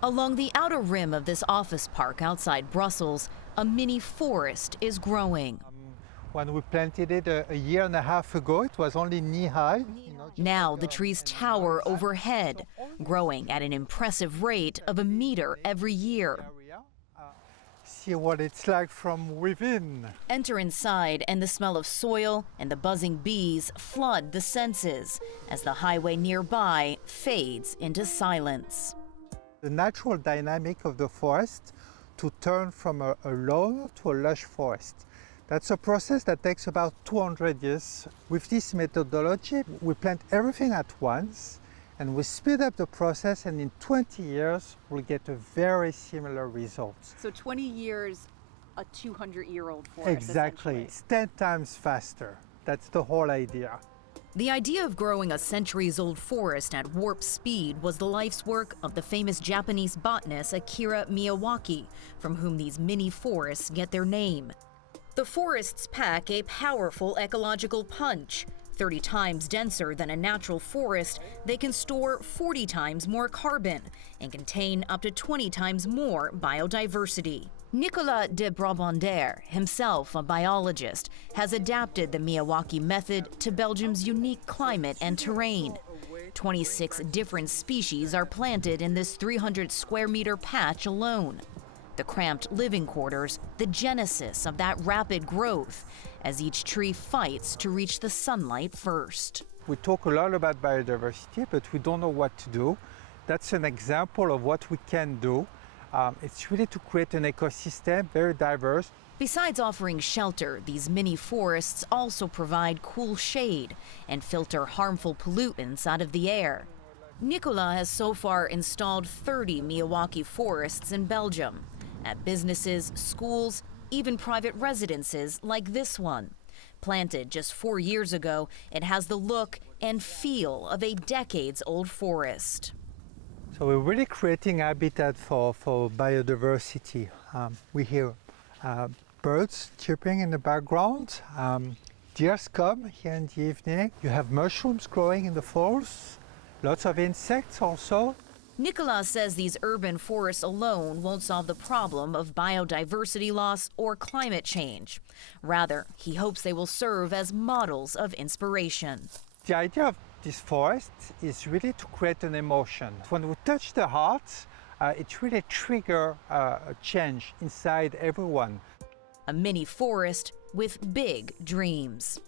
Along the outer rim of this office park outside Brussels, a mini forest is growing. When we planted it a year and a half ago, it was only knee-high. Now the trees tower overhead, growing at an impressive rate of 1 meter every year. See what it's like from within. Enter inside and the smell of soil and the buzzing bees flood the senses as the highway nearby fades into silence. The natural dynamic of the forest to turn from a lawn to a lush forest. That's a process that takes about 200 years. With this methodology, we plant everything at once and we speed up the process, and in 20 years, we'll get a very similar result. So 20 years, a 200-year-old forest. Exactly. It's 10 times faster. That's the whole idea. The idea of growing a centuries-old forest at warp speed was the life's work of the famous Japanese botanist Akira Miyawaki, from whom these mini forests get their name. The forests pack a powerful ecological punch. 30 times denser than a natural forest, they can store 40 times more carbon and contain up to 20 times more biodiversity. Nicolas de Brabandere, himself a biologist, has adapted the Miyawaki method to Belgium's unique climate and terrain. 26 different species are planted in this 300 square meter patch alone. The cramped living quarters, the genesis of that rapid growth, as each tree fights to reach the sunlight first. We talk a lot about biodiversity, but we don't know what to do. That's an example of what we can do. It's really to create an ecosystem, very diverse. Besides offering shelter, these mini forests also provide cool shade and filter harmful pollutants out of the air. Nicolas has so far installed 30 Miyawaki forests in Belgium, at businesses, schools, even private residences like this one. Planted just 4 years ago, it has the look and feel of a decades-old forest. So we're really creating habitat for biodiversity. We hear birds chirping in the background. Deers come here in the evening. You have mushrooms growing in the falls. Lots of insects also. Nicolas says these urban forests alone won't solve the problem of biodiversity loss or climate change. Rather, he hopes they will serve as models of inspiration. The idea of this forest is really to create an emotion. When we touch the heart, it really triggers a change inside everyone. A mini forest with big dreams.